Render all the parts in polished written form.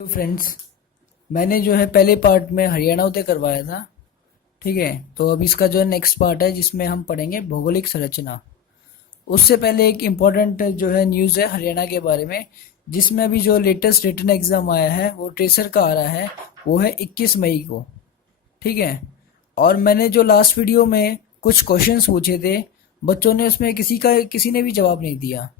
तो फ्रेंड्स, मैंने जो है पहले पार्ट में हरियाणा उदय करवाया था। ठीक है, तो अब इसका जो है नेक्स्ट पार्ट है जिसमें हम पढ़ेंगे भौगोलिक संरचना। उससे पहले एक इम्पोर्टेंट जो है न्यूज़ है हरियाणा के बारे में, जिसमें अभी जो लेटेस्ट रिटन एग्ज़ाम आया है वो ट्रेसर का आ रहा है। वो है 21 मई को। ठीक है, और मैंने जो लास्ट वीडियो में कुछ क्वेश्चंस पूछे थे, बच्चों ने उसमें किसी ने भी जवाब नहीं दिया।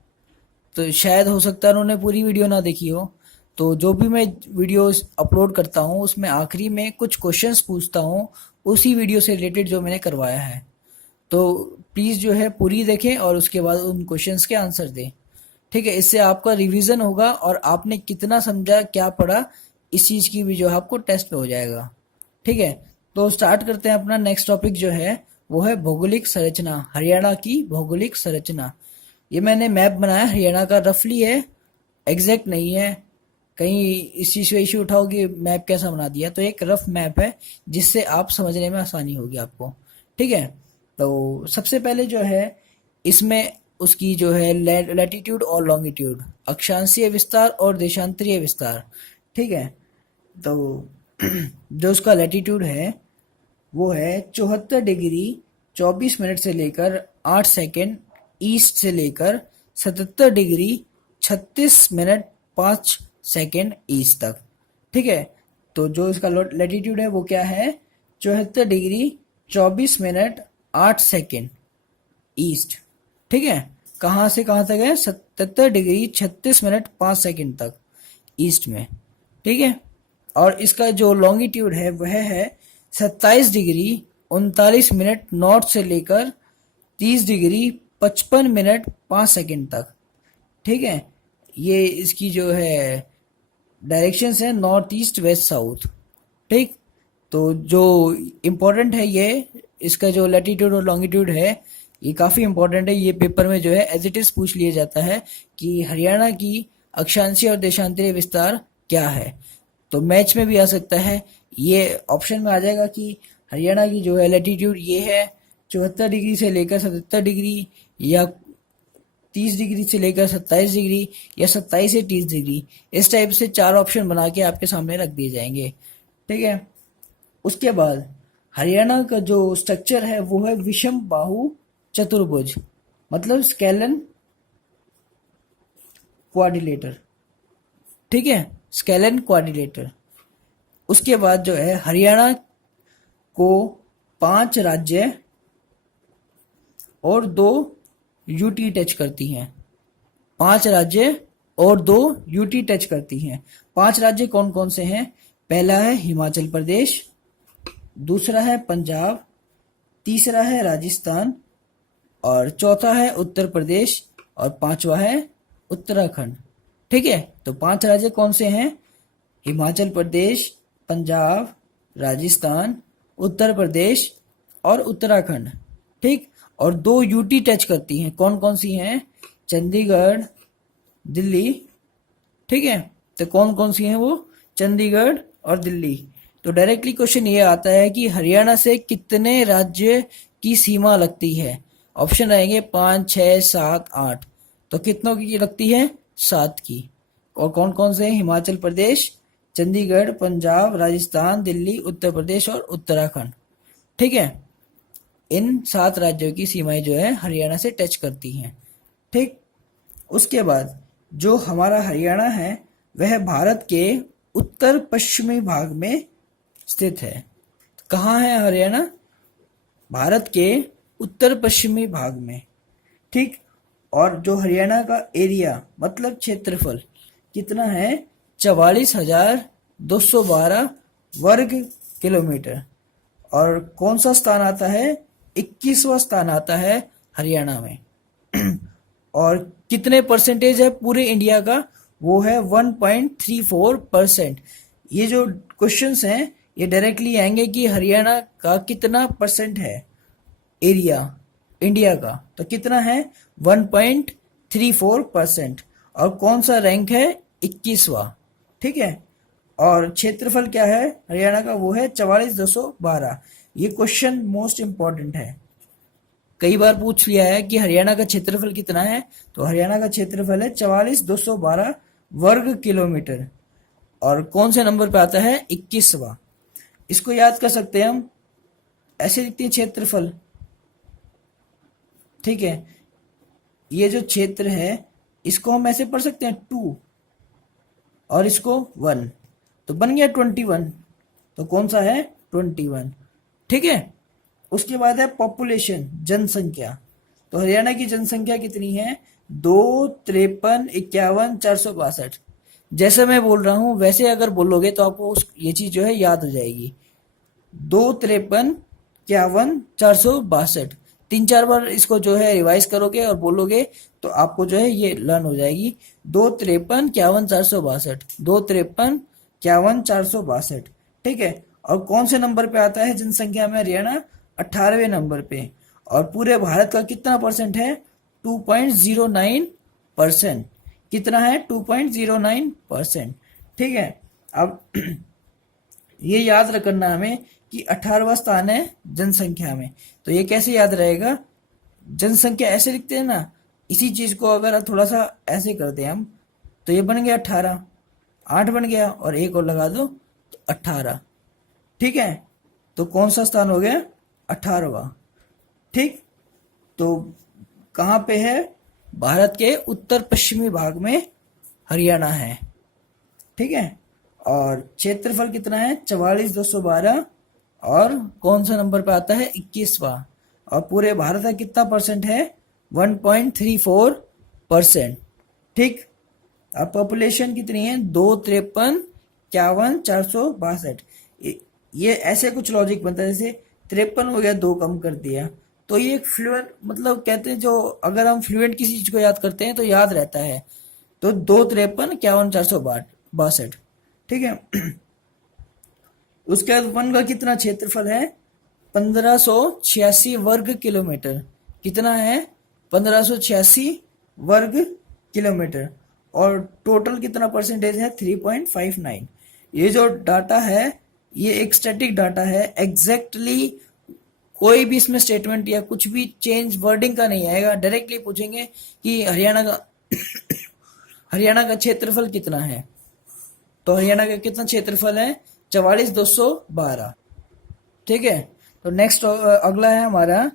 तो शायद हो सकता है उन्होंने पूरी वीडियो ना देखी हो। तो जो भी मैं वीडियोस अपलोड करता हूँ उसमें आखिरी में कुछ क्वेश्चंस पूछता हूँ उसी वीडियो से रिलेटेड जो मैंने करवाया है। तो प्लीज़ जो है पूरी देखें और उसके बाद उन क्वेश्चंस के आंसर दें। ठीक है, इससे आपका रिवीजन होगा और आपने कितना समझा क्या पढ़ा इस चीज़ की भी जो है आपको टेस्ट हो जाएगा। ठीक है, तो स्टार्ट करते हैं। अपना नेक्स्ट टॉपिक जो है वो है भौगोलिक संरचना, हरियाणा की भौगोलिक संरचना। ये मैंने मैप बनाया हरियाणा का, रफली है, एग्जैक्ट नहीं है। कहीं इस चीज़ का इश्यू उठाओ कि मैप कैसा बना दिया, तो एक रफ मैप है जिससे आप समझने में आसानी होगी आपको। ठीक है, तो सबसे पहले जो है इसमें उसकी जो है लैटिट्यूड और लॉन्गिट्यूड, अक्षांशीय विस्तार और देशांतरीय विस्तार। ठीक है, तो जो उसका लैटिट्यूड है वो है 74 डिग्री 24 मिनट से लेकर 8 सेकेंड ईस्ट से लेकर 77 डिग्री 36 मिनट 5 सेकेंड ईस्ट तक। ठीक है, तो जो इसका लैटिट्यूड है वो क्या है, 74 डिग्री 24 मिनट 8 सेकेंड ईस्ट। ठीक है, कहाँ से कहाँ तक है, 77 डिग्री 36 मिनट 5 सेकेंड तक ईस्ट में। ठीक है, और इसका जो लॉन्गिट्यूड है वह है 27 डिग्री 39 मिनट नॉर्थ से लेकर 30 डिग्री 55 मिनट 5 सेकेंड तक। ठीक है, ये इसकी जो है डायरेक्शंस है नॉर्थ ईस्ट वेस्ट साउथ। ठीक, तो जो इम्पोर्टेंट है ये इसका जो लैटिट्यूड और लॉन्गिट्यूड है ये काफ़ी इम्पोर्टेंट है। ये पेपर में जो है एज इट इज़ पूछ लिया जाता है कि हरियाणा की अक्षांशीय और देशांतरीय विस्तार क्या है। तो मैच में भी आ सकता है, ये ऑप्शन में आ जाएगा कि हरियाणा की जो है लैटिट्यूड ये है 74 डिग्री से लेकर 77 डिग्री, या 30 डिग्री से लेकर 27 डिग्री, या 27 से 30 डिग्री। इस टाइप से चार ऑप्शन बना के आपके सामने रख दिए जाएंगे। ठीक है, उसके बाद हरियाणा का जो स्ट्रक्चर है वो है विषम बाहु चतुर्भुज, मतलब स्केलन क्वाड्रिलेटर। ठीक है, स्केलन क्वाड्रिलेटर। उसके बाद जो है हरियाणा को 5 राज्य और 2 यूटी टच करती हैं। 5 राज्य और 2 यूटी टच करती हैं। 5 राज्य कौन कौन से हैं, पहला है हिमाचल प्रदेश, दूसरा है पंजाब, तीसरा है राजस्थान, और चौथा है उत्तर प्रदेश, और पांचवा है उत्तराखंड। ठीक है, तो 5 राज्य कौन से हैं, हिमाचल प्रदेश, पंजाब, राजस्थान, उत्तर प्रदेश और उत्तराखंड। ठीक, और 2 यूटी टच करती हैं, कौन कौन सी हैं, चंडीगढ़, दिल्ली। ठीक है, तो कौन कौन सी हैं वो, चंडीगढ़ और दिल्ली। तो डायरेक्टली क्वेश्चन ये आता है कि हरियाणा से कितने राज्य की सीमा लगती है। ऑप्शन रहेंगे 5, 6, 7, 8। तो कितनों की लगती है, 7 की। और कौन कौन से हैं, हिमाचल प्रदेश, चंडीगढ़, पंजाब, राजस्थान, दिल्ली, उत्तर प्रदेश और उत्तराखंड। ठीक है, इन 7 राज्यों की सीमाएं जो है हरियाणा से टच करती हैं। ठीक, उसके बाद जो हमारा हरियाणा है वह भारत के उत्तर पश्चिमी भाग में स्थित है। कहाँ है हरियाणा, भारत के उत्तर पश्चिमी भाग में। ठीक, और जो हरियाणा का एरिया मतलब क्षेत्रफल कितना है, 44,212 वर्ग किलोमीटर। और कौन सा स्थान आता है, 21वां स्थान आता है हरियाणा में। और कितने परसेंटेज है पूरे इंडिया का, वो है 1.34%। ये जो क्वेश्चंस हैं ये डायरेक्टली आएंगे कि हरियाणा का कितना परसेंट है एरिया इंडिया का, तो कितना है, 1.34%। और कौन सा रैंक है, 21वां। ठीक है, और क्षेत्रफल क्या है हरियाणा का, वो है 44,212। ये क्वेश्चन मोस्ट इंपॉर्टेंट है, कई बार पूछ लिया है कि हरियाणा का क्षेत्रफल कितना है, तो हरियाणा का क्षेत्रफल है 44,212 वर्ग किलोमीटर। और कौन से नंबर पे आता है? 21वां। इसको याद कर सकते हैं हम, ऐसे लिखते हैं क्षेत्रफल, ठीक है। ये जो क्षेत्र है इसको हम ऐसे पढ़ सकते हैं 2 और इसको 1, तो बन गया 21। तो कौन सा है? 21, ठीक है। उसके बाद है पॉपुलेशन, जनसंख्या। तो हरियाणा की जनसंख्या कितनी है? 2, 53, 51, 462। जैसे मैं बोल रहा हूं वैसे अगर बोलोगे तो आपको ये चीज जो है याद हो जाएगी। 2, 53, 51, 462। 3-4 बार इसको जो है रिवाइज करोगे और बोलोगे तो आपको जो है ये लर्न हो जाएगी। 2, 53, 51, 462। 2, 53, 51, 462, ठीक है। और कौन से नंबर पे आता है जनसंख्या में हरियाणा? 18वें नंबर पे। और पूरे भारत का कितना परसेंट है? 2.09%। कितना है? 2.09%, ठीक है। अब ये याद रखना हमें कि 18वां स्थान है जनसंख्या में। तो ये कैसे याद रहेगा? जनसंख्या ऐसे लिखते हैं ना, इसी चीज को अगर थोड़ा सा ऐसे कर दें हम, तो ये बन गया 18, 8 बन गया और एक और लगा दो तो 18, ठीक है। तो कौन सा स्थान हो गया? 18वां, ठीक। तो कहाँ पे है? भारत के उत्तर पश्चिमी भाग में हरियाणा है, ठीक है। और क्षेत्रफल कितना है? 44,212। और कौन सा नंबर पे आता है? 21वां। और पूरे भारत का कितना परसेंट है? 1.34%, ठीक। अब पॉपुलेशन कितनी है? 2, 53, 51, 462। ये ऐसे कुछ लॉजिक बनता है, जैसे 53 हो गया, 2 कम कर दिया। तो ये एक फ्लुएंट, मतलब कहते हैं जो अगर हम फ्लुएंट किसी चीज को याद करते हैं तो याद रहता है। तो 2, 53, 51, 462, ठीक है। उसके बाद वन का कितना क्षेत्रफल है? 1586 वर्ग किलोमीटर। कितना है? 1586 वर्ग किलोमीटर। और टोटल कितना परसेंटेज है? 3.59। ये जो डाटा है ये एक स्टैटिक डाटा है, एग्जैक्टली कोई भी इसमें स्टेटमेंट या कुछ भी चेंज वर्डिंग का नहीं आएगा। डायरेक्टली पूछेंगे कि हरियाणा का क्षेत्रफल कितना है। तो हरियाणा का कितना क्षेत्रफल है? 44,212, ठीक है। तो नेक्स्ट अगला है हमारा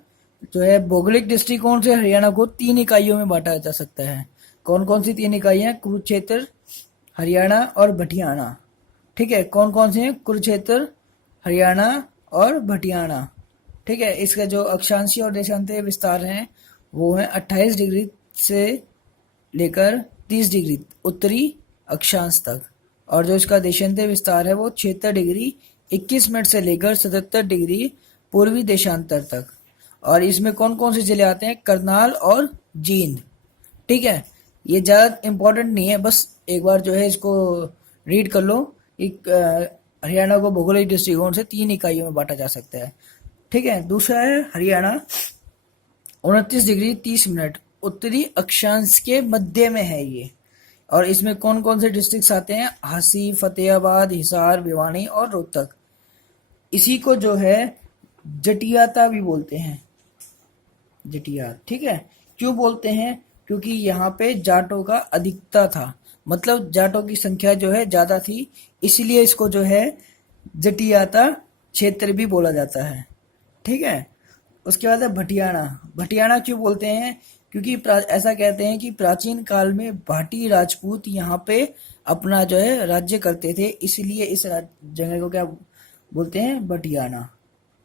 जो है भौगोलिक दृष्टिकोण से हरियाणा को 3 इकाइयों में बांटा जा सकता है। कौन कौन सी 3 इकाइयां? कुरुक्षेत्र, हरियाणा और भटियाणा, ठीक है। कौन कौन से हैं? कुरुक्षेत्र, हरियाणा और भटियाणा, ठीक है। इसका जो अक्षांशीय और देशांतरीय विस्तार है वो है 28 डिग्री से लेकर 30 डिग्री उत्तरी अक्षांश तक। और जो इसका देशांतरीय विस्तार है वो 76 डिग्री 21 मिनट से लेकर 77 डिग्री पूर्वी देशांतर तक। और इसमें कौन कौन से जिले आते हैं? करनाल और जींद, ठीक है। ये ज़्यादा इंपॉर्टेंट नहीं है, बस एक बार जो है इसको रीड कर लो। एक हरियाणा को भौगोलिक दृष्टिकोण से 3 इकाइयों में बांटा जा सकता है, ठीक है। दूसरा है हरियाणा 29 डिग्री 30 मिनट उत्तरी अक्षांश के मध्य में है ये। और इसमें कौन कौन से डिस्ट्रिक्ट्स आते हैं? हांसी, फतेहाबाद, हिसार, भिवानी और रोहतक। इसी को जो है जटियाता भी बोलते हैं, जटियात, ठीक है। क्यों बोलते हैं? क्योंकि यहाँ पे जाटों का अधिकता था, मतलब जाटों की संख्या जो है ज्यादा थी, इसलिए इसको जो है जटियाता क्षेत्र भी बोला जाता है, ठीक है। उसके बाद है भटियाणा। भटियाणा क्यों बोलते हैं? क्योंकि ऐसा कहते हैं कि प्राचीन काल में भाटी राजपूत यहाँ पे अपना जो है राज्य करते थे, इसलिए इस जगह को क्या बोलते हैं? भटियाणा,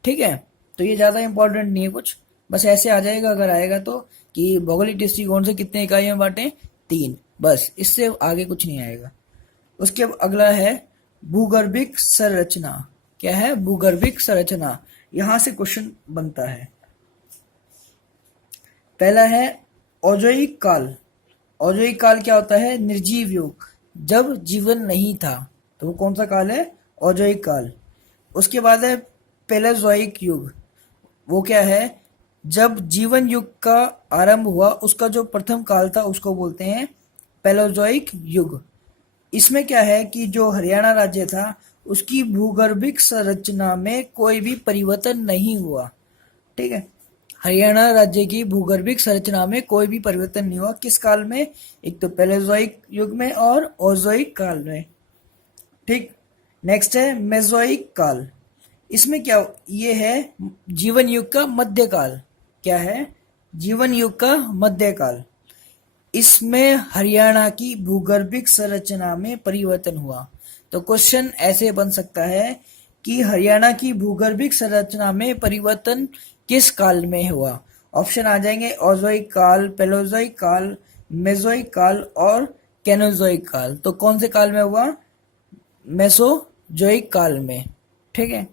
ठीक है। तो ये ज्यादा इंपॉर्टेंट नहीं है कुछ, बस ऐसे आ जाएगा अगर आएगा तो, कि भौगोलिक दृष्टिकोण से कितने इकाइयों में बांटे? 3, बस इससे आगे कुछ नहीं आएगा। उसके अगला है भूगर्भिक संरचना। क्या है? भूगर्भिक संरचना। यहां से क्वेश्चन बनता है। पहला है औजोइक काल। औजोइक काल क्या होता है? निर्जीव युग, जब जीवन नहीं था, तो वो कौन सा काल है? औजोइक काल। उसके बाद है पेलेजोइक युग। वो क्या है? जब जीवन युग का आरंभ हुआ, उसका जो प्रथम काल था उसको बोलते हैं पेलेजोइक युग। इसमें क्या है कि जो हरियाणा राज्य था उसकी भूगर्भिक संरचना में कोई भी परिवर्तन नहीं हुआ, ठीक है। हरियाणा राज्य की भूगर्भिक संरचना में कोई भी परिवर्तन नहीं हुआ। किस काल में? एक तो पेलेजोइक युग में और ओजोइक काल में। ठीक। नेक्स्ट है मेसोइक काल। इसमें क्या, ये है जीवन युग का मध्यकाल। क्या है? जीवन युग का मध्यकाल। इसमें हरियाणा की भूगर्भिक संरचना में परिवर्तन हुआ। तो क्वेश्चन ऐसे बन सकता है कि हरियाणा की भूगर्भिक संरचना में परिवर्तन किस काल में हुआ? ऑप्शन आ जाएंगे ओजोइक काल, पेलोजोइक काल, मेसोइक काल और कैनोजोइक काल। तो कौन से काल में हुआ? मेसोजोइक काल में। ठीक है।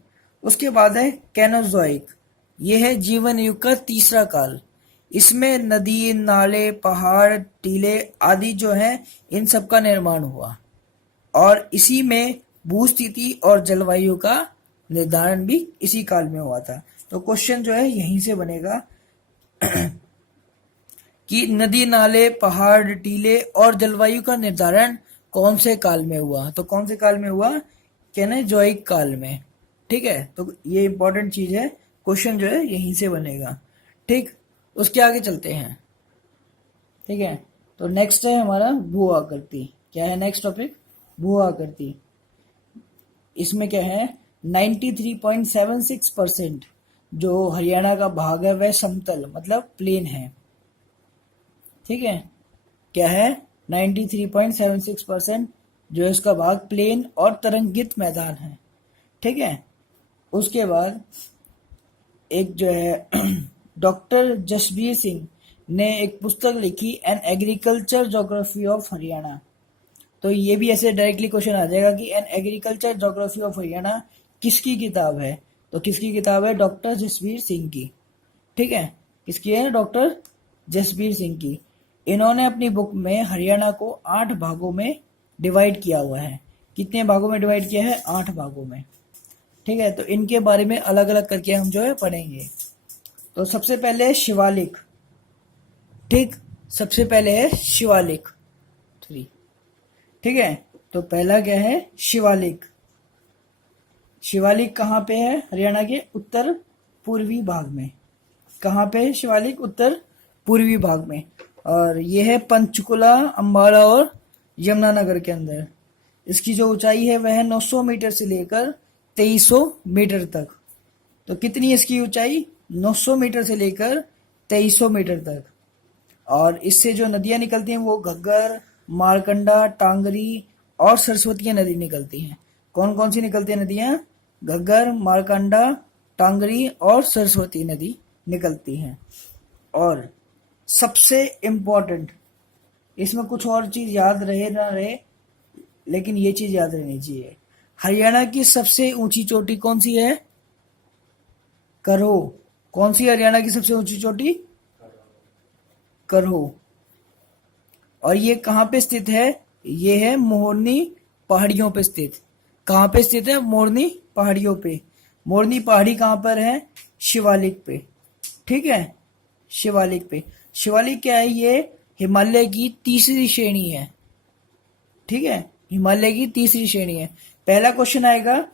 उसके बाद है कैनोजोइक। यह है जीवन युग का तीसरा काल। इसमें नदी, नाले, पहाड़, टीले आदि जो है इन सब का निर्माण हुआ और इसी में भूस्थिति और जलवायु का निर्धारण भी इसी काल में हुआ था। तो क्वेश्चन जो है यहीं से बनेगा कि नदी, नाले, पहाड़, टीले और जलवायु का निर्धारण कौन से काल में हुआ? तो कौन से काल में हुआ? कैनेजोइक काल में। ठीक है। तो ये इंपॉर्टेंट चीज है, क्वेश्चन जो है यहीं से बनेगा। ठीक। उसके आगे चलते हैं। ठीक है। तो नेक्स्ट है हमारा भू आकृति। क्या है नेक्स्ट टॉपिक? भू आकृति। इसमें क्या है 93.76% जो हरियाणा का भाग है वह समतल मतलब प्लेन है। ठीक है। क्या है 93.76% जो है इसका भाग प्लेन और तरंगित मैदान है। ठीक है। उसके बाद एक जो है डॉक्टर जसबीर सिंह ने एक पुस्तक लिखी an agriculture geography of Haryana. तो ये भी ऐसे डायरेक्टली क्वेश्चन आ जाएगा कि an agriculture geography of Haryana किसकी किताब है? तो किसकी किताब है? डॉक्टर जसबीर सिंह की। ठीक है। किसकी है? डॉक्टर जसबीर सिंह की। इन्होंने अपनी बुक में हरियाणा को 8 भागों में डिवाइड किया हुआ है। कितने भागों में डिवाइड किया है? 8 भागों में। ठीक है। तो इनके बारे में अलग अलग करके हम जो है पढ़ेंगे। तो सबसे पहले है शिवालिक। ठीक। सबसे पहले है शिवालिक 3। ठीक है। तो पहला क्या है? शिवालिक। शिवालिक कहाँ पे है? हरियाणा के उत्तर पूर्वी भाग में। कहाँ पे है शिवालिक? उत्तर पूर्वी भाग में। और ये है पंचकुला, अंबाला और यमुनानगर के अंदर। इसकी जो ऊंचाई है वह है 900 मीटर से लेकर 2300 मीटर तक। तो कितनी है इसकी ऊंचाई? 900 मीटर से लेकर 2300 मीटर तक। और इससे जो नदियां निकलती हैं वो घग्गर, मारकंडा, टांगरी और सरस्वती नदी निकलती हैं। कौन कौन सी निकलती है नदियां? घग्गर, मारकंडा, टांगरी और सरस्वती नदी निकलती हैं। और सबसे इम्पोर्टेंट, इसमें कुछ और चीज याद रहे ना रहे लेकिन ये चीज याद रहनी चाहिए, हरियाणा की सबसे ऊंची चोटी कौन सी है? करहो। कौन सी हरियाणा की सबसे ऊंची चोटी? करहो। और ये कहाँ पे स्थित है? ये है मोरनी पहाड़ियों पे स्थित। कहाँ पे स्थित है? मोरनी पहाड़ियों पे। मोरनी पहाड़ी कहाँ पर है? शिवालिक पे। ठीक है। शिवालिक पे। शिवालिक क्या है? ये हिमालय की तीसरी श्रेणी है। ठीक है। हिमालय की तीसरी श्रेणी है। पहला क्वेश्चन आएगा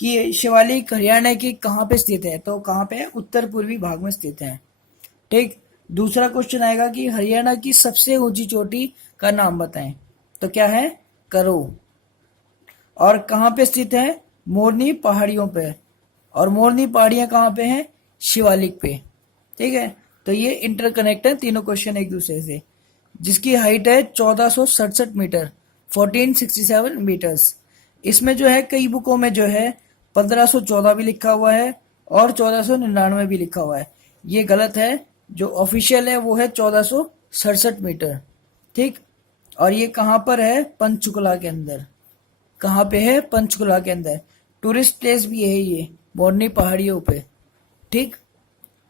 कि शिवालिक हरियाणा के कहाँ पे स्थित है? तो कहाँ पे है? उत्तर पूर्वी भाग में स्थित है। ठीक। दूसरा क्वेश्चन आएगा कि हरियाणा की सबसे ऊंची चोटी का नाम बताएं। तो क्या है? करो। और कहाँ पे स्थित है? मोरनी पहाड़ियों पे। और मोरनी पहाड़ियां कहाँ पे हैं? शिवालिक पे। ठीक है। तो ये इंटरकनेक्ट है तीनों क्वेश्चन एक दूसरे से। जिसकी हाइट है 1467 मीटर, 1467 मीटर्स। इसमें जो है कई बुकों में जो है 1514 भी लिखा हुआ है और 1499 भी लिखा हुआ है। ये गलत है। जो ऑफिशियल है वो है 1467 मीटर। ठीक। और ये कहाँ पर है? पंचकुला के अंदर। कहाँ पे है? पंचकुला के अंदर। टूरिस्ट प्लेस भी है ये मोरनी पहाड़ियों पे। ठीक।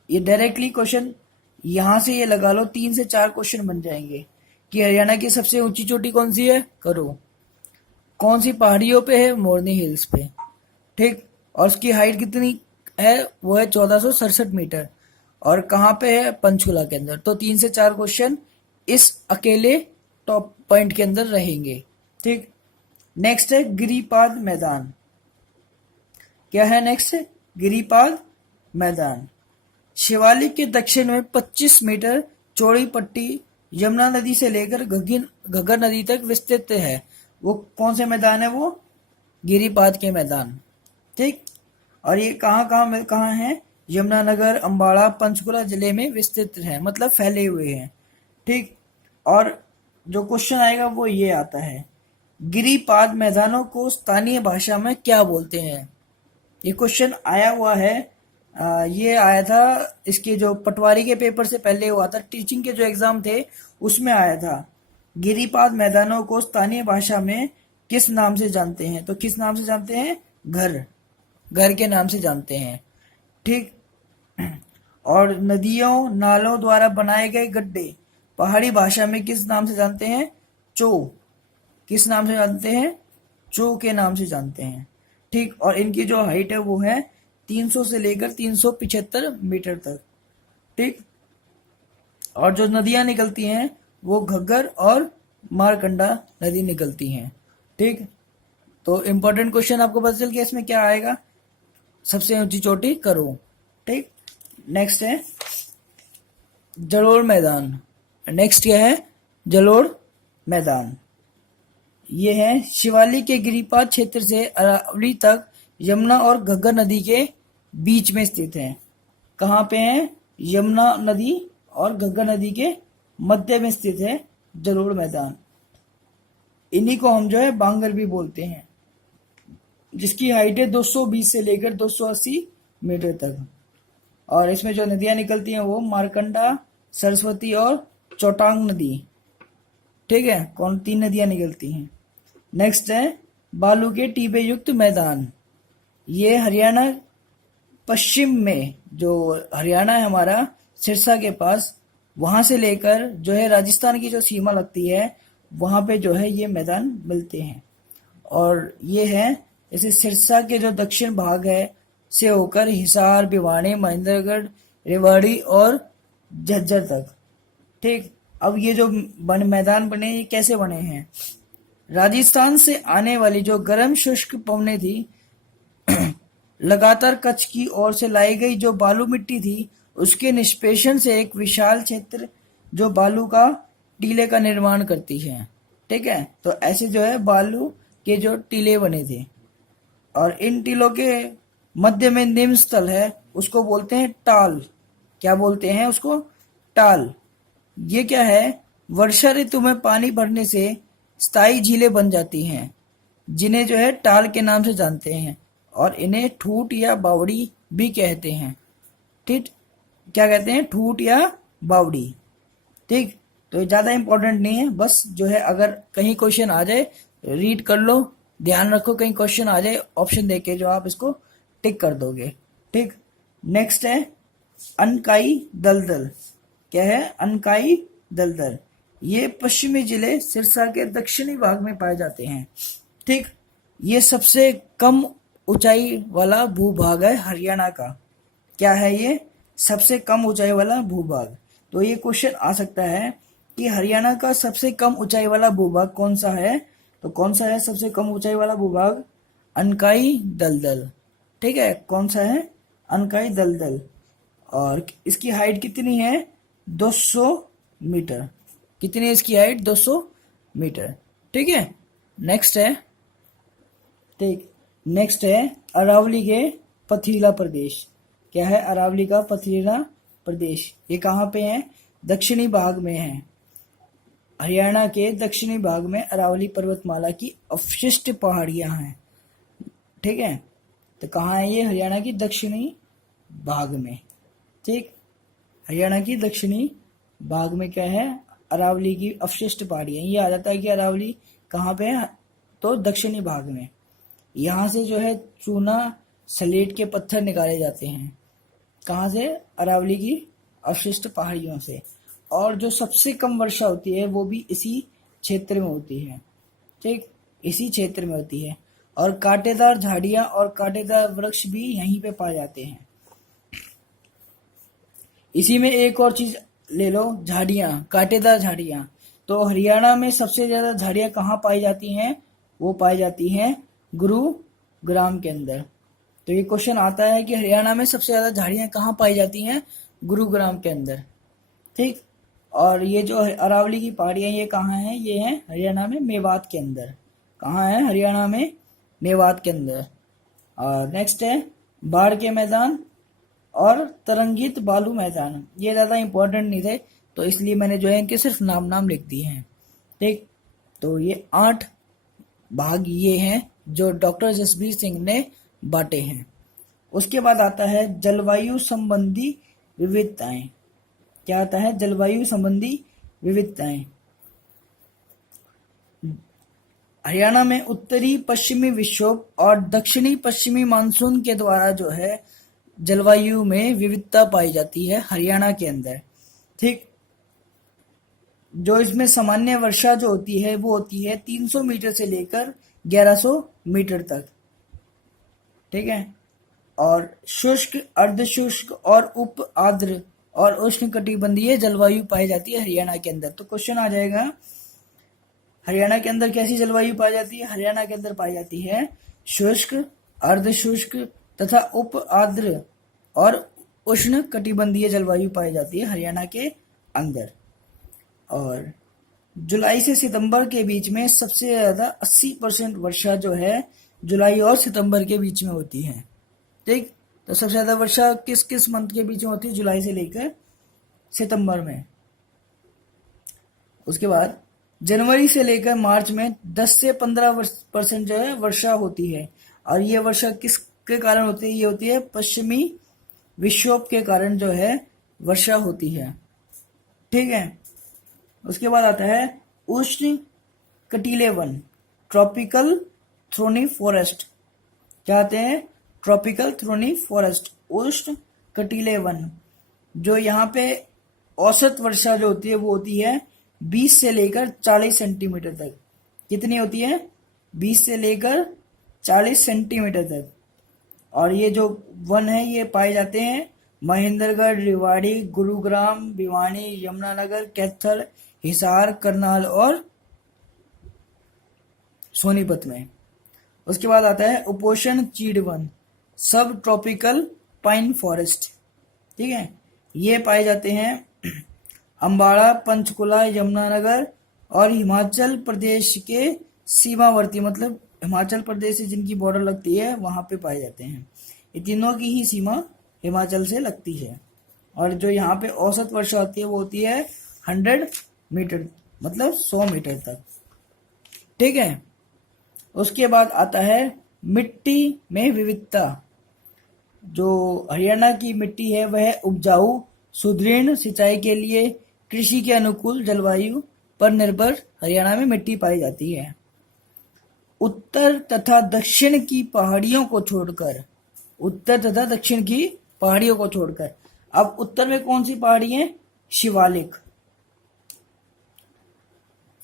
ये डायरेक्टली क्वेश्चन यहां से ये लगा लो, 3 से 4 क्वेश्चन बन जाएंगे कि हरियाणा की सबसे ऊंची चोटी कौन सी है? करो। कौन सी पहाड़ियों पे है? मोरनी हिल्स पे। ठीक। और उसकी हाइट कितनी है? वो है 1467 मीटर। और कहाँ पे है? पंचकुला के अंदर। तो 3 से 4 क्वेश्चन इस अकेले टॉप पॉइंट के अंदर रहेंगे। ठीक। नेक्स्ट है गिरिपाद मैदान। क्या है नेक्स्ट? गिरिपाद मैदान। शिवालिक के दक्षिण में 25 मीटर चौड़ी पट्टी यमुना नदी से लेकर घग्गर नदी तक विस्तृत है। वो कौन से मैदान है? वो गिरिपाद के मैदान। ठीक, और ये कहाँ है? यमुनानगर, अंबाला, पंचकुला जिले में विस्तृत है, मतलब फैले हुए हैं। ठीक, और जो क्वेश्चन आएगा वो ये आता है, गिरिपाद मैदानों को स्थानीय भाषा में क्या बोलते हैं? ये क्वेश्चन आया हुआ है। ये आया था इसके जो पटवारी के पेपर से पहले हुआ था, टीचिंग के जो एग्जाम थे उसमें आया था। गिरिपाद मैदानों को स्थानीय भाषा में किस नाम से जानते हैं? तो किस नाम से जानते हैं? घर के नाम से जानते हैं। ठीक, और नदियों नालों द्वारा बनाए गए गड्ढे पहाड़ी भाषा में किस नाम से जानते हैं? चो। किस नाम से जानते हैं? चो के नाम से जानते हैं। ठीक, और इनकी जो हाइट है वो है 300 से लेकर 375 मीटर तक। ठीक, और जो नदियां निकलती हैं वो घग्गर और मारकंडा नदी निकलती हैं। ठीक, तो इंपॉर्टेंट क्वेश्चन आपको पता चल गया इसमें क्या आएगा? सबसे ऊंची चोटी करो। ठीक, नेक्स्ट है जलोढ़ मैदान। नेक्स्ट क्या है? जलोढ़ मैदान। ये है शिवालिक के गिरिपाद क्षेत्र से अरावली तक यमुना और घग्गर नदी के बीच में स्थित है। कहाँ पे है? यमुना नदी और घग्गर नदी के मध्य में स्थित है जलोढ़ मैदान। इन्हीं को हम जो है बांगर भी बोलते हैं, जिसकी हाइट है 220 से लेकर 280 मीटर तक। और इसमें जो नदियां निकलती हैं वो मारकंडा, सरस्वती और चौटांग नदी। ठीक है, कौन? 3 नदियां निकलती हैं। नेक्स्ट है बालू के टीबे युक्त मैदान। ये हरियाणा पश्चिम में, जो हरियाणा है हमारा सिरसा के पास, वहां से लेकर जो है राजस्थान की जो सीमा लगती है वहां पे जो है ये मैदान मिलते हैं। और ये है जैसे सिरसा के जो दक्षिण भाग है से होकर हिसार, भिवानी, महेंद्रगढ़, रेवाड़ी और झज्जर तक। ठीक, अब ये जो मैदान बने ये कैसे बने हैं? राजस्थान से आने वाली जो गर्म शुष्क पवनें थी, लगातार कच्छ की ओर से लाई गई जो बालू मिट्टी थी, उसके निष्पेषण से एक विशाल क्षेत्र जो बालू का टीले का निर्माण करती है। ठीक है, तो ऐसे जो है बालू के जो टीले बने थे, और इन टीलों के मध्य में निम्न स्थल है, उसको बोलते हैं टाल। क्या बोलते हैं उसको? टाल। ये क्या है? वर्षा ऋतु में पानी भरने से स्थायी झीलें बन जाती हैं, जिन्हें जो है टाल के नाम से जानते हैं, और इन्हें ठूट या बावड़ी भी कहते हैं। ठीक, क्या कहते हैं? ठूट या बावड़ी। ठीक, तो ज्यादा इंपॉर्टेंट नहीं है, बस जो है अगर कहीं क्वेश्चन आ जाए रीड कर लो, ध्यान रखो कहीं क्वेश्चन आ जाए ऑप्शन देके जो आप इसको टिक कर दोगे। ठीक, नेक्स्ट है अनकाई दलदल। क्या है? अनकाई दलदल। ये पश्चिमी जिले सिरसा के दक्षिणी भाग में पाए जाते हैं। ठीक, ये सबसे कम ऊंचाई वाला भूभाग है हरियाणा का। क्या है ये? सबसे कम ऊंचाई वाला भूभाग। तो ये क्वेश्चन आ सकता है कि हरियाणा का सबसे कम ऊंचाई वाला भूभाग कौन सा है? तो कौन सा है सबसे कम ऊंचाई वाला भूभाग? अनकाई दलदल। ठीक है, कौन सा है? अनकाई दलदल। और इसकी हाइट कितनी है? 200 मीटर। कितनी है इसकी हाइट? 200 मीटर। ठीक है, नेक्स्ट है, ठीक, नेक्स्ट है अरावली के पथरीला प्रदेश। क्या है? अरावली का पथरीला प्रदेश। ये कहाँ पे है? दक्षिणी भाग में है। हरियाणा के दक्षिणी भाग में अरावली पर्वतमाला की अवशिष्ट पहाड़ियां हैं। ठीक है, तो कहाँ है ये? हरियाणा की दक्षिणी भाग में। ठीक, हरियाणा की दक्षिणी भाग में क्या है? अरावली की अवशिष्ट पहाड़ियां। ये आ जाता है कि अरावली कहाँ पे है? तो दक्षिणी भाग में। यहाँ से जो है चूना, सलेट के पत्थर निकाले जाते हैं। कहाँ से? अरावली की अवशिष्ट पहाड़ियों से। और जो सबसे कम वर्षा होती है वो भी इसी क्षेत्र में होती है। ठीक, इसी क्षेत्र में होती है। और कांटेदार झाड़ियां और कांटेदार वृक्ष भी यहीं पे पाए जाते हैं। इसी में एक और चीज ले लो, झाड़ियां, कांटेदार झाड़ियां। तो हरियाणा में सबसे ज्यादा झाड़ियां कहाँ पाई जाती हैं? वो पाई जाती हैं गुरुग्राम के अंदर। तो ये क्वेश्चन आता है कि हरियाणा में सबसे ज्यादा झाड़ियां कहाँ पाई जाती हैं? गुरुग्राम के अंदर। ठीक, और ये जो अरावली की पहाड़ियां ये कहाँ है? ये है हरियाणा में मेवात के अंदर। कहाँ है? हरियाणा में मेवात के अंदर। और नेक्स्ट है बाढ़ के मैदान और तरंगित बालू मैदान। ये ज़्यादा इंपॉर्टेंट नहीं थे, तो इसलिए मैंने जो है इनके सिर्फ नाम नाम लिख दिए हैं। ठीक, तो ये 8 भाग ये हैं जो डॉक्टर जसबीर सिंह ने बांटे हैं। उसके बाद आता है जलवायु संबंधी विविधताएं। क्या आता है? जलवायु संबंधी विविधताएं। हरियाणा में उत्तरी पश्चिमी विक्षोभ और दक्षिणी पश्चिमी मानसून के द्वारा जो है जलवायु में विविधता पाई जाती है हरियाणा के अंदर। ठीक, जो इसमें सामान्य वर्षा जो होती है वो होती है 300 मीटर से लेकर 1100 मीटर तक। ठीक है, और शुष्क, अर्धशुष्क और उप आर्द्र और उष्णकटिबंधीय जलवायु पाई जाती है हरियाणा के अंदर। तो क्वेश्चन आ जाएगा, हरियाणा के अंदर कैसी जलवायु पाई जाती है? हरियाणा के अंदर पाई जाती है शुष्क, अर्धशुष्क तथा उप आर्द्र और उष्ण कटिबंधीय जलवायु पाई जाती है हरियाणा के अंदर। और जुलाई से सितंबर के बीच में सबसे ज्यादा 80% वर्षा जो है जुलाई और सितंबर के बीच में होती है। ठीक, तो सबसे ज्यादा वर्षा किस किस मंथ के बीच में होती है? जुलाई से लेकर सितंबर में। उसके बाद जनवरी से लेकर मार्च में 10 से 15% जो है वर्षा होती है। और ये वर्षा किसके कारण होती है? ये होती है पश्चिमी विक्षोभ के कारण जो है वर्षा होती है। ठीक है, उसके बाद आता है उष्ण कटीले वन, ट्रॉपिकल थ्रोनी फॉरेस्ट। क्या आते हैं? ट्रॉपिकल थ्रोनी फॉरेस्ट, उष्ण कटीले वन। जो यहाँ पे औसत वर्षा जो होती है वो होती है 20 से लेकर 40 सेंटीमीटर तक। कितनी होती है? 20 से लेकर 40 सेंटीमीटर तक। और ये जो वन है ये पाए जाते हैं महेंद्रगढ़, रेवाड़ी, गुरुग्राम, भिवानी, यमुनानगर, कैथल, हिसार, करनाल और सोनीपत में। उसके बाद आता है उपोष्ण चीड़ वन, सब ट्रॉपिकल पाइन फॉरेस्ट। ठीक है, ये पाए जाते हैं अंबाला, पंचकुला, यमुनानगर और हिमाचल प्रदेश के सीमावर्ती, मतलब हिमाचल प्रदेश से जिनकी बॉर्डर लगती है वहां पे पाए जाते हैं। ये तीनों की ही सीमा हिमाचल से लगती है। और जो यहाँ पे औसत वर्षा होती है वो होती है 100 मीटर, मतलब 100 मीटर तक। ठीक है, उसके बाद आता है मिट्टी में विविधता। जो हरियाणा की मिट्टी है वह उपजाऊ, सुदृढ़, सिंचाई के लिए, कृषि के अनुकूल, जलवायु पर निर्भर हरियाणा में मिट्टी पाई जाती है। उत्तर तथा दक्षिण की पहाड़ियों को छोड़कर, उत्तर तथा दक्षिण की पहाड़ियों को छोड़कर, अब उत्तर में कौन सी पहाड़ी है? शिवालिक।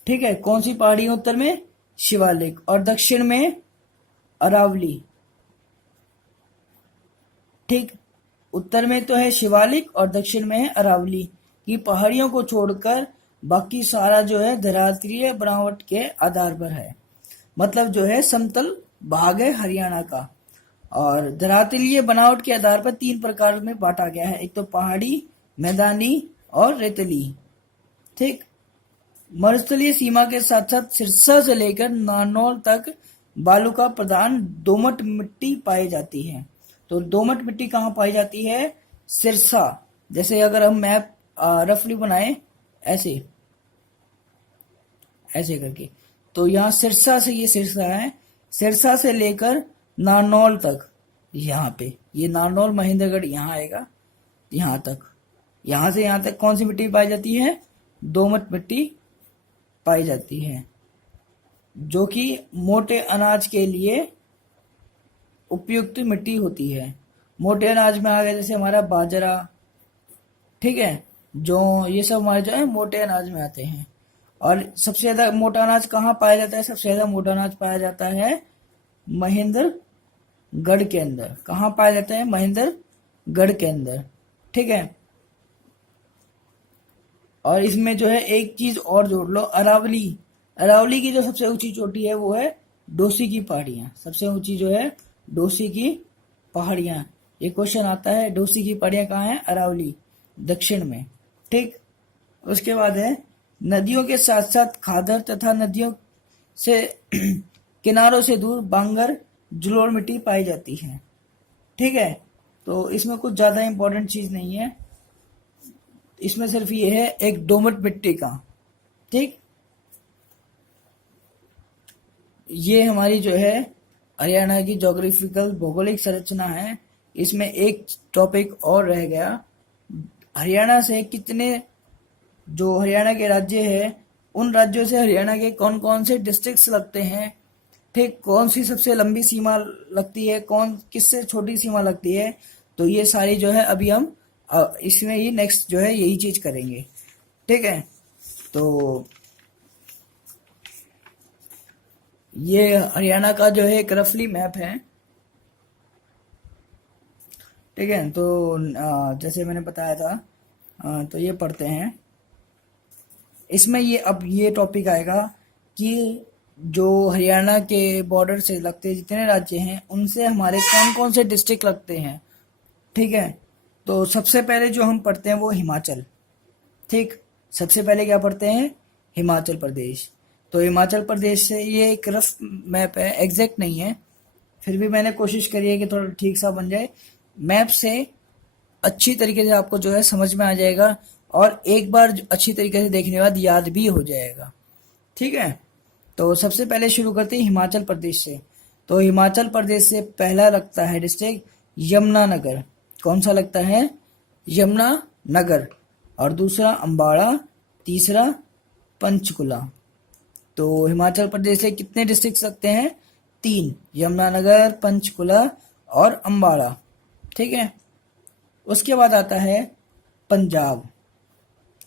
ठीक है, कौन सी पहाड़ी है उत्तर में? शिवालिक। और दक्षिण में अरावली। ठीक, उत्तर में तो है शिवालिक और दक्षिण में है अरावली की पहाड़ियों को छोड़कर बाकी सारा जो है धरातलीय बनावट के आधार पर है। मतलब जो है समतल भाग है हरियाणा का। और धरातलीय बनावट के आधार पर 3 प्रकार में बांटा गया है, एक तो पहाड़ी, मैदानी और रेतली। ठीक, मरुस्थलीय सीमा के साथ साथ सिरसा से लेकर नारनौल तक बालू का प्रधान दोमट मिट्टी पाई जाती है। तो दोमट मिट्टी कहाँ पाई जाती है? सिरसा। जैसे अगर हम मैप रफली बनाए ऐसे ऐसे करके, तो यहाँ सिरसा से, ये सिरसा है, सिरसा से लेकर नारनौल तक, यहाँ पे ये नारनौल महेंद्रगढ़ यहाँ आएगा, यहाँ तक, यहाँ से यहाँ तक कौन सी मिट्टी पाई जाती है? दोमट मिट्टी पाई जाती है, जो कि मोटे अनाज के लिए उपयुक्त मिट्टी होती है। मोटे अनाज में आ गया जैसे हमारा बाजरा, ठीक है, जो ये सब हमारे जो है मोटे अनाज में आते हैं। और सबसे ज्यादा मोटा अनाज कहाँ पाया जाता है? सबसे ज्यादा मोटा अनाज पाया जाता है महेंद्रगढ़ के अंदर। कहाँ पाया जाता है? महेंद्रगढ़ के अंदर। ठीक है, और इसमें जो है एक चीज और जोड़ लो, अरावली। अरावली की जो सबसे ऊंची चोटी है वो है डोसी की पहाड़ियां। सबसे ऊंची जो है डोसी की पहाड़ियां। ये क्वेश्चन आता है, डोसी की पहाड़ियां कहाँ है? अरावली, दक्षिण में। ठीक, उसके बाद है नदियों के साथ साथ खादर तथा नदियों से किनारों से दूर बांगर जलोढ़ मिट्टी पाई जाती है। ठीक है, तो इसमें कुछ ज़्यादा इंपॉर्टेंट चीज़ नहीं है, इसमें सिर्फ ये है एक दोमट मिट्टी का। ठीक, ये हमारी जो है हरियाणा की जोग्राफिकल भौगोलिक संरचना है। इसमें एक टॉपिक और रह गया, हरियाणा से कितने, जो हरियाणा के राज्य है उन राज्यों से हरियाणा के कौन कौन से डिस्ट्रिक्ट्स लगते हैं। ठीक, कौन सी सबसे लंबी सीमा लगती है, कौन किससे छोटी सीमा लगती है, तो ये सारी जो है अभी हम इसमें ही नेक्स्ट जो है यही चीज करेंगे। ठीक है, तो ये हरियाणा का जो है एक रफली मैप है। ठीक है, तो जैसे मैंने बताया था, तो ये पढ़ते हैं। इसमें ये अब ये टॉपिक आएगा कि जो हरियाणा के बॉर्डर से लगते जितने राज्य हैं उनसे हमारे कौन कौन से डिस्ट्रिक्ट लगते हैं। ठीक है, तो सबसे पहले जो हम पढ़ते हैं वो हिमाचल। ठीक, सबसे पहले क्या पढ़ते हैं, हिमाचल प्रदेश। तो हिमाचल प्रदेश से ये एक रफ मैप है, एग्जैक्ट नहीं है, फिर भी मैंने कोशिश करी है कि थोड़ा ठीक सा बन जाए। मैप से अच्छी तरीके से आपको जो है समझ में आ जाएगा और एक बार अच्छी तरीके से देखने के बाद याद भी हो जाएगा। ठीक है, तो सबसे पहले शुरू करते हैं हिमाचल प्रदेश से। तो हिमाचल प्रदेश से पहला लगता है डिस्ट्रिक्ट यमुनानगर। कौन सा लगता है, यमुनानगर। और दूसरा अम्बाड़ा, तीसरा पंचकुला। तो हिमाचल प्रदेश से कितने डिस्ट्रिक्ट लगते हैं, 3, यमुनानगर, पंचकुला और अम्बाड़ा। ठीक है, उसके बाद आता है पंजाब।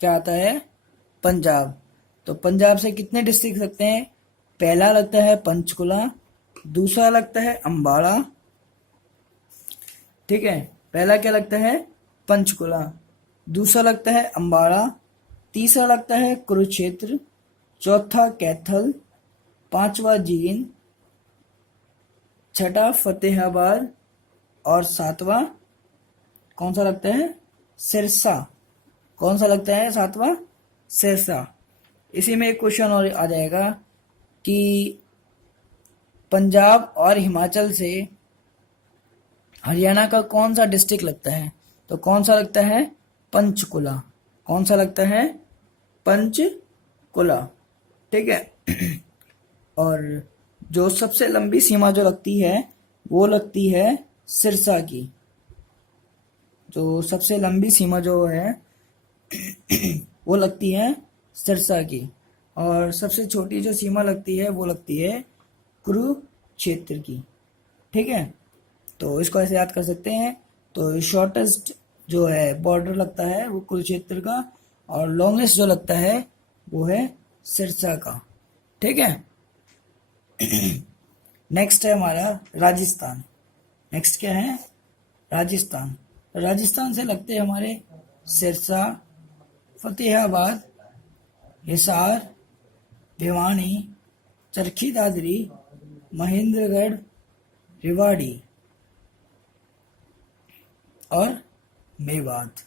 क्या आता है, पंजाब। तो पंजाब से कितने डिस्ट्रिक्ट लगते हैं, पहला लगता है पंचकुला, दूसरा लगता है अम्बाड़ा। ठीक है, पहला क्या लगता है, पंचकुला, दूसरा लगता है अम्बाड़ा, तीसरा लगता है कुरुक्षेत्र, चौथा कैथल, पांचवा जींद, छठा फतेहाबाद और सातवां कौन सा लगता है, सिरसा। कौन सा लगता है, सातवां सिरसा। इसी में एक क्वेश्चन और आ जाएगा कि पंजाब और हिमाचल से हरियाणा का कौन सा डिस्ट्रिक्ट लगता है, तो कौन सा लगता है, पंचकुला। कौन सा लगता है, पंचकुला। ठीक है, और जो सबसे लंबी सीमा जो लगती है वो लगती है सिरसा की। जो सबसे लंबी सीमा जो है वो लगती है सिरसा की, और सबसे छोटी जो सीमा लगती है वो लगती है कुरुक्षेत्र की। ठीक है, तो इसको ऐसे याद कर सकते हैं। तो शॉर्टेस्ट जो है बॉर्डर लगता है वो कुरुक्षेत्र का, और लॉन्गेस्ट जो लगता है वो है सिरसा का। ठीक है, नेक्स्ट है हमारा राजस्थान। नेक्स्ट क्या है, राजस्थान। राजस्थान से लगते हैं हमारे सिरसा, फतेहाबाद, हिसार, भिवानी, चरखी दादरी, महेंद्रगढ़, रेवाड़ी और मेवात।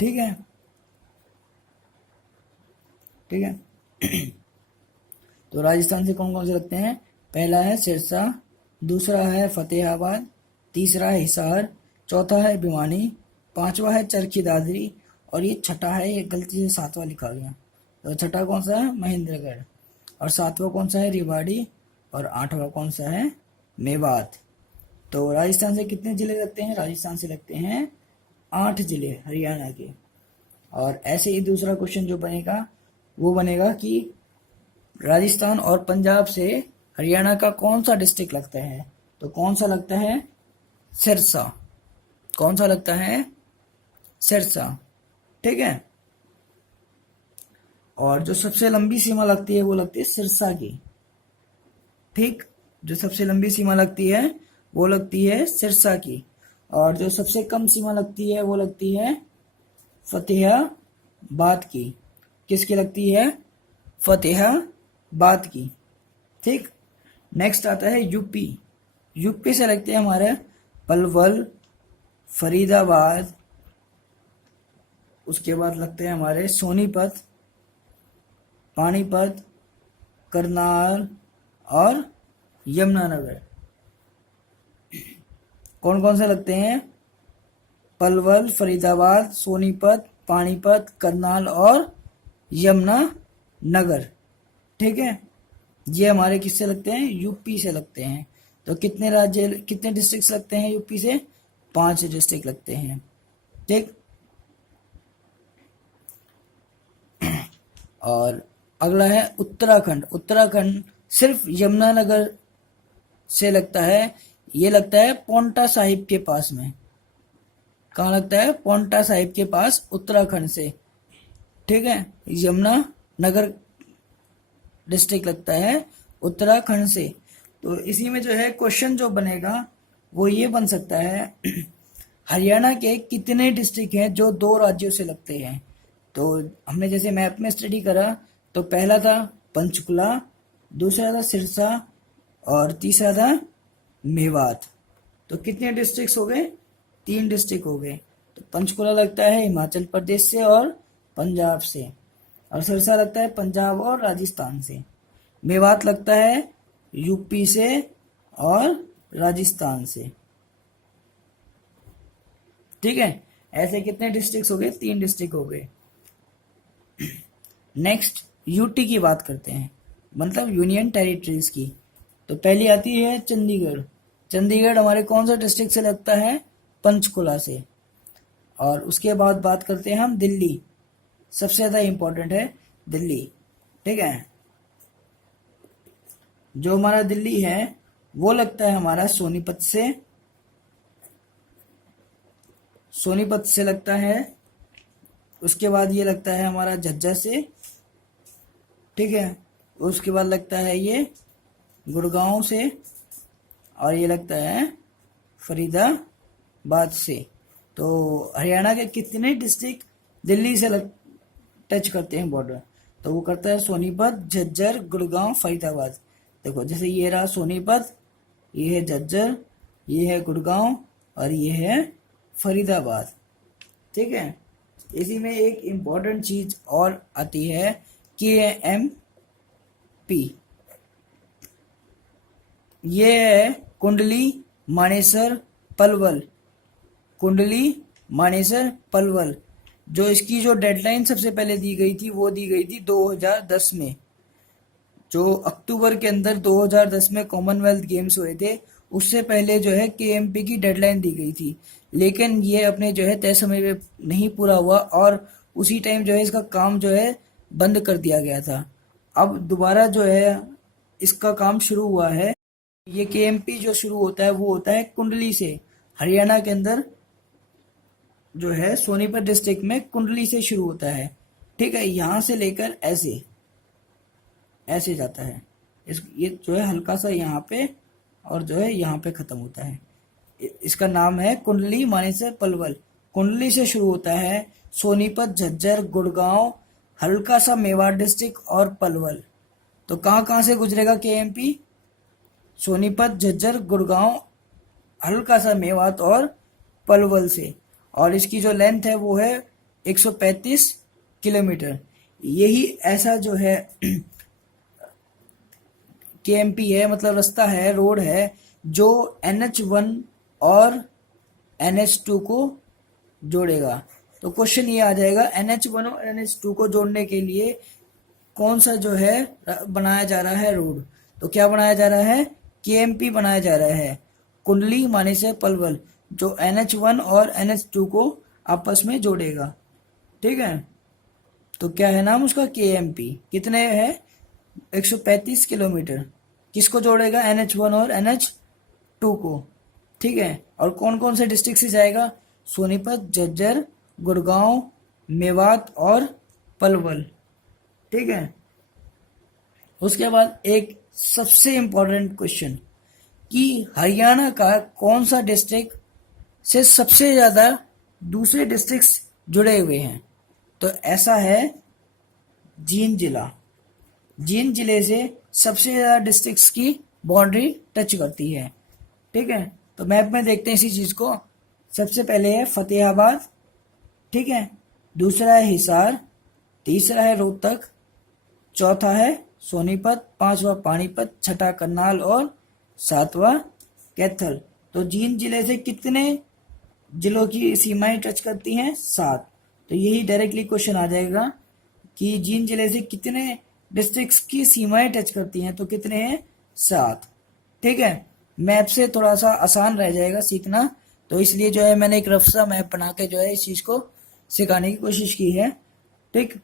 ठीक है, ठीक है। तो राजस्थान से कौन कौन से लगते हैं, पहला है सिरसा, दूसरा है फतेहाबाद, तीसरा है हिसार, चौथा है भिवानी, पांचवा है चरखी दादरी और ये छठा है, ये गलती से सातवां लिखा गया। तो छठा कौन सा है, महेंद्रगढ़, और सातवां कौन सा है, रेवाड़ी, और आठवां कौन सा है, मेवात। तो राजस्थान से कितने जिले लगते हैं, राजस्थान से लगते हैं 8 जिले हरियाणा के। और ऐसे ही दूसरा क्वेश्चन जो बनेगा वो बनेगा कि राजस्थान और पंजाब से हरियाणा का कौन सा डिस्ट्रिक्ट लगता है, तो कौन सा लगता है, सिरसा। कौन सा लगता है, सिरसा। ठीक है, और जो सबसे लंबी सीमा लगती है वो लगती है सिरसा की। ठीक, जो सबसे लंबी सीमा लगती है वो लगती है सिरसा की, और जो सबसे कम सीमा लगती है वो लगती है फतेहाबाद की। किसकी लगती है, फतेहाबाद की। ठीक, नेक्स्ट आता है यूपी। यूपी से लगते हैं हमारे पलवल, फरीदाबाद, उसके बाद लगते हैं हमारे सोनीपत, पानीपत, करनाल और यमुनानगर। कौन कौन से लगते हैं? पलवल, फरीदाबाद, सोनीपत, पानीपत, करनाल और यमुनानगर। ठीक है, ये हमारे किससे लगते हैं? यूपी से लगते हैं। तो कितने डिस्ट्रिक्ट लगते हैं यूपी से? 5 डिस्ट्रिक्ट लगते हैं। ठीक, और अगला है उत्तराखंड। उत्तराखंड सिर्फ यमुनानगर से लगता है। ये लगता है पोंटा साहिब के पास में। कहाँ लगता है? पोंटा साहिब के पास, उत्तराखंड से। ठीक है, यमुनानगर डिस्ट्रिक्ट लगता है उत्तराखंड से। तो इसी में जो है क्वेश्चन जो बनेगा वो ये बन सकता है हरियाणा के कितने डिस्ट्रिक्ट हैं जो 2 राज्यों से लगते हैं? तो हमने जैसे मैप में स्टडी करा तो पहला था पंचकुला, दूसरा था सिरसा और तीसरा था मेवात। तो कितने डिस्ट्रिक्ट हो गए? 3 डिस्ट्रिक्ट हो गए। तो पंचकुला लगता है हिमाचल प्रदेश से और पंजाब से, और सिरसा लगता है पंजाब और राजस्थान से। मेवात लगता है यूपी से और राजस्थान से। ठीक है, ऐसे कितने डिस्ट्रिक्ट हो गए? 3 डिस्ट्रिक्ट हो गए। नेक्स्ट यूटी की बात करते हैं, मतलब यूनियन टेरिटरीज की। तो पहली आती है चंडीगढ़। चंडीगढ़ हमारे कौन सा डिस्ट्रिक्ट से लगता है? पंचकुला से। और उसके बाद बात करते हैं हम दिल्ली। सबसे ज्यादा इंपॉर्टेंट है दिल्ली। ठीक है, जो हमारा दिल्ली है वो लगता है हमारा सोनीपत से। सोनीपत से लगता है। उसके बाद ये लगता है हमारा झज्जर से। ठीक है, उसके बाद लगता है ये गुड़गांव से, और ये लगता है फरीदाबाद से। तो हरियाणा के कितने डिस्ट्रिक्ट दिल्ली से टच करते हैं बॉर्डर? तो वो करता है सोनीपत, झज्जर, गुड़गांव, फरीदाबाद। देखो, जैसे ये रहा सोनीपत, ये है झज्जर, ये है गुड़गांव और ये है फरीदाबाद। ठीक है, इसी में एक इम्पॉर्टेंट चीज और आती है KMP। ये है कुंडली, मानेसर, पलवल। कुंडली, मानेसर, पलवल। जो इसकी जो डेडलाइन सबसे पहले दी गई थी वो दी गई थी 2010 में। जो अक्टूबर के अंदर 2010 में कॉमनवेल्थ गेम्स हुए थे, उससे पहले जो है KMP की डेडलाइन दी गई थी। लेकिन ये अपने जो है तय समय में नहीं पूरा हुआ और उसी टाइम जो है इसका काम जो है बंद कर दिया गया था। अब दोबारा जो है इसका काम शुरू हुआ है। ये KMP जो शुरू होता है वो होता है कुंडली से। हरियाणा के अंदर जो है सोनीपत डिस्ट्रिक्ट में कुंडली से शुरू होता है। ठीक है, यहां से लेकर ऐसे ऐसे जाता है। ये जो है हल्का सा यहाँ पे और जो है यहाँ पे खत्म होता है। इसका नाम है कुंडली मानेसर पलवल। कुंडली से शुरू होता है, सोनीपत, झज्जर, गुड़गांव, हल्का सा मेवाड़ डिस्ट्रिक्ट और पलवल। तो कहाँ कहाँ से गुजरेगा KMP? सोनीपत, झज्जर, गुड़गांव, हल्का सा मेवात और पलवल से। और इसकी जो लेंथ है वो है 135 किलोमीटर। यही ऐसा जो है KMP है, मतलब रास्ता है, रोड है, जो NH1 और NH2 को जोड़ेगा। तो क्वेश्चन ये आ जाएगा, NH1 और NH2 को जोड़ने के लिए कौन सा जो है बनाया जा रहा है रोड? तो क्या बनाया जा रहा है? KMP बनाया जा रहा है, कुंडली मानेसर पलवल, जो NH1 और NH2 को आपस में जोड़ेगा। ठीक है, तो क्या है नाम उसका? KMP। कितने है? 135 किलोमीटर। किसको जोड़ेगा? NH1 और NH2 को। ठीक है, और कौन कौन से डिस्ट्रिक्ट से जाएगा? सोनीपत, झज्जर, गुड़गांव, मेवात और पलवल। ठीक है, उसके बाद एक सबसे इंपॉर्टेंट क्वेश्चन कि हरियाणा का कौन सा डिस्ट्रिक्ट से सबसे ज्यादा दूसरे डिस्ट्रिक्ट जुड़े हुए हैं? तो ऐसा है जींद जिला। जींद जिले से सबसे ज्यादा डिस्ट्रिक्ट्स की बाउंड्री टच करती है। ठीक है, तो मैप में देखते हैं इसी चीज को। सबसे पहले है फतेहाबाद। ठीक है, दूसरा है हिसार, तीसरा है रोहतक, चौथा है सोनीपत, पांचवा पानीपत, छठा करनाल और सातवां कैथल। तो जींद जिले से कितने जिलों की सीमाएं टच करती हैं? 7। तो यही डायरेक्टली क्वेश्चन आ जाएगा कि जींद जिले से कितने डिस्ट्रिक्ट्स की सीमाएं टच करती हैं? तो कितने हैं? 7। ठीक है, मैप से थोड़ा सा आसान रह जाएगा सीखना, तो इसलिए जो है मैंने एक रफ सा मैप बना के जो है इस चीज को सिखाने की कोशिश की है। ठीक,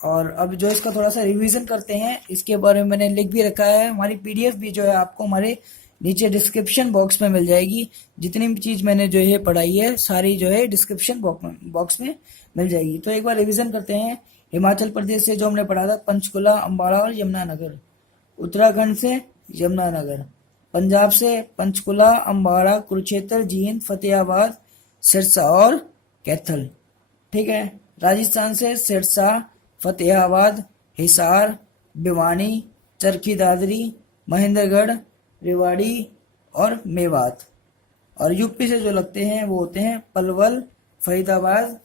और अब जो इसका थोड़ा सा रिवीजन करते हैं, इसके बारे में मैंने लिख भी रखा है। हमारी पीडीएफ भी जो है आपको हमारे नीचे डिस्क्रिप्शन बॉक्स में मिल जाएगी। जितनी भी चीज मैंने जो है पढ़ाई है सारी जो है डिस्क्रिप्शन बॉक्स में मिल जाएगी। तो एक बार रिवीजन करते हैं। हिमाचल प्रदेश से जो हमने पढ़ा था पंचकुला, अम्बाला और यमुनानगर। उत्तराखंड से यमुनानगर। पंजाब से पंचकुला, अम्बाला, कुरुक्षेत्र, जींद, फतेहाबाद, सिरसा और कैथल। ठीक है, राजस्थान से सिरसा, फतेहाबाद, हिसार, भिवानी, चरखी दादरी, महेंद्रगढ़, रेवाड़ी और मेवात। और यूपी से जो लगते हैं वो होते हैं पलवल, फरीदाबाद,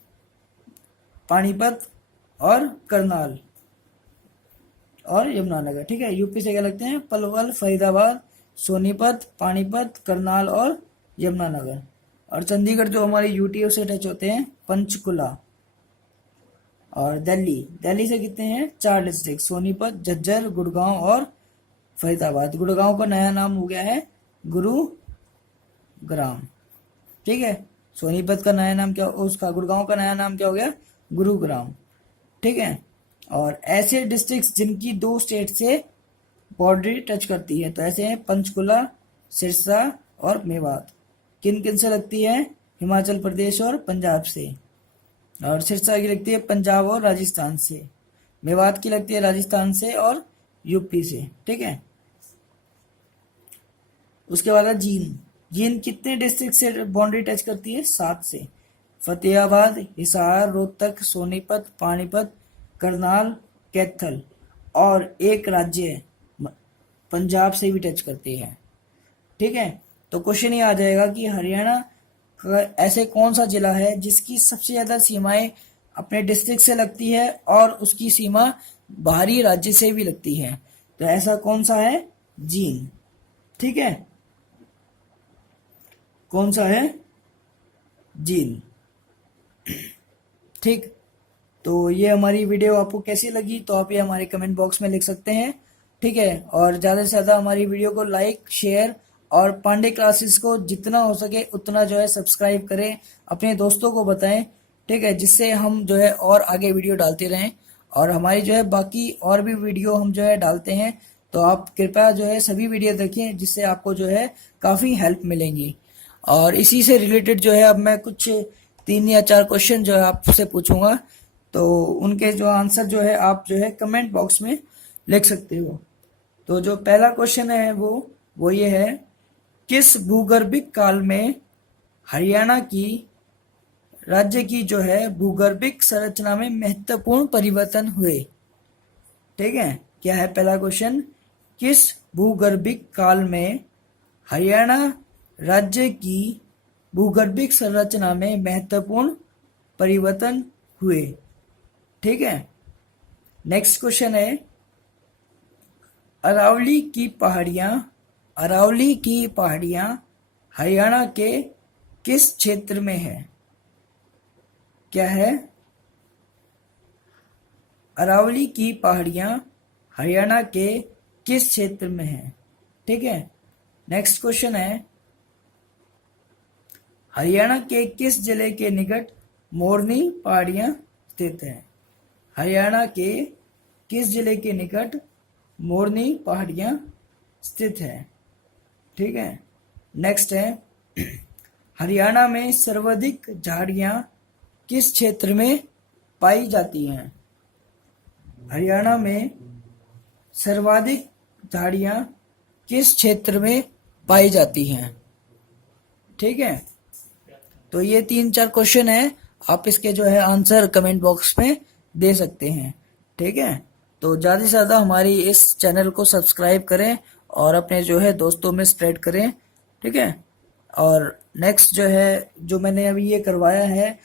पानीपत और करनाल और यमुनानगर। ठीक है, यूपी से क्या लगते हैं? पलवल, फरीदाबाद, सोनीपत, पानीपत, करनाल और यमुनानगर। और चंडीगढ़ जो हमारे यूटी से टच होते हैं पंचकुला। और दिल्ली से कितने हैं? 4 डिस्ट्रिक्ट, सोनीपत, झज्जर, गुड़गांव और फरीदाबाद। गुड़गांव का नया नाम हो गया है गुरुग्राम। ठीक है, सोनीपत का नया नाम क्या, उसका गुड़गांव का नया नाम क्या हो गया? गुरुग्राम। ठीक है, और ऐसे डिस्ट्रिक्ट्स जिनकी 2 स्टेट से बॉर्डर टच करती है, तो ऐसे हैं पंचकुला, सिरसा और मेवात। किन किन से लगती है? हिमाचल प्रदेश और पंजाब से। और सिरसा की लगती है पंजाब और राजस्थान से। मेवात की लगती है राजस्थान से और यूपी से। ठीक है, उसके बाद जींद कितने डिस्ट्रिक्ट से बाउंड्री टच करती है? 7 से। फतेहाबाद, हिसार, रोहतक, सोनीपत, पानीपत, करनाल, कैथल और एक राज्य पंजाब से भी टच करती है। ठीक है, तो क्वेश्चन ये आ जाएगा कि हरियाणा का ऐसे कौन सा जिला है जिसकी सबसे ज्यादा सीमाएं अपने डिस्ट्रिक्ट से लगती है और उसकी सीमा बाहरी राज्य से भी लगती है? तो ऐसा कौन सा है? जींद। ठीक है, कौन सा है? जींद। ठीक, तो ये हमारी वीडियो आपको कैसी लगी तो आप ये हमारे कमेंट बॉक्स में लिख सकते हैं। ठीक है, और ज़्यादा से ज़्यादा हमारी वीडियो को लाइक, शेयर और पांडे क्लासेस को जितना हो सके उतना जो है सब्सक्राइब करें, अपने दोस्तों को बताएं। ठीक है, जिससे हम जो है और आगे वीडियो डालते रहें। और हमारी जो है बाकी और भी वीडियो हम जो है डालते हैं, तो आप कृपया जो है सभी वीडियो देखें, जिससे आपको जो है काफ़ी हेल्प मिलेंगी। और इसी से रिलेटेड जो है अब मैं कुछ 3 या 4 क्वेश्चन जो है आपसे पूछूंगा, तो उनके जो आंसर जो है आप जो है कमेंट बॉक्स में लिख सकते हो। तो जो पहला क्वेश्चन है वो ये है, किस भूगर्भिक काल में हरियाणा की राज्य की जो है भूगर्भिक संरचना में महत्वपूर्ण परिवर्तन हुए? ठीक है, क्या है पहला क्वेश्चन? किस भूगर्भिक काल में हरियाणा राज्य की भूगर्भिक संरचना में महत्वपूर्ण परिवर्तन हुए? ठीक है, नेक्स्ट क्वेश्चन है, अरावली की पहाड़ियां हरियाणा के किस क्षेत्र में है? क्या है? अरावली की पहाड़ियां हरियाणा के किस क्षेत्र में है? ठीक है, नेक्स्ट क्वेश्चन है, हरियाणा के किस जिले के निकट मोरनी पहाड़ियां स्थित है? हरियाणा के किस जिले के निकट मोरनी पहाड़ियां स्थित है? ठीक है, नेक्स्ट है, हरियाणा में सर्वाधिक झाड़ियां किस क्षेत्र में पाई जाती हैं? हरियाणा में सर्वाधिक झाड़ियां किस क्षेत्र में पाई जाती हैं? ठीक है, तो ये 3-4 क्वेश्चन है, आप इसके जो है आंसर कमेंट बॉक्स में दे सकते हैं। ठीक है, तो ज़्यादा से ज़्यादा हमारी इस चैनल को सब्सक्राइब करें और अपने जो है दोस्तों में स्प्रेड करें। ठीक है, और नेक्स्ट जो है जो मैंने अभी ये करवाया है,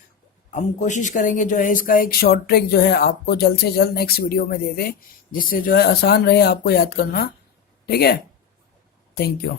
हम कोशिश करेंगे जो है इसका एक शॉर्ट ट्रिक जो है आपको जल्द से जल्द नेक्स्ट वीडियो में दे दें, जिससे जो है आसान रहे आपको याद करना। ठीक है, थैंक यू।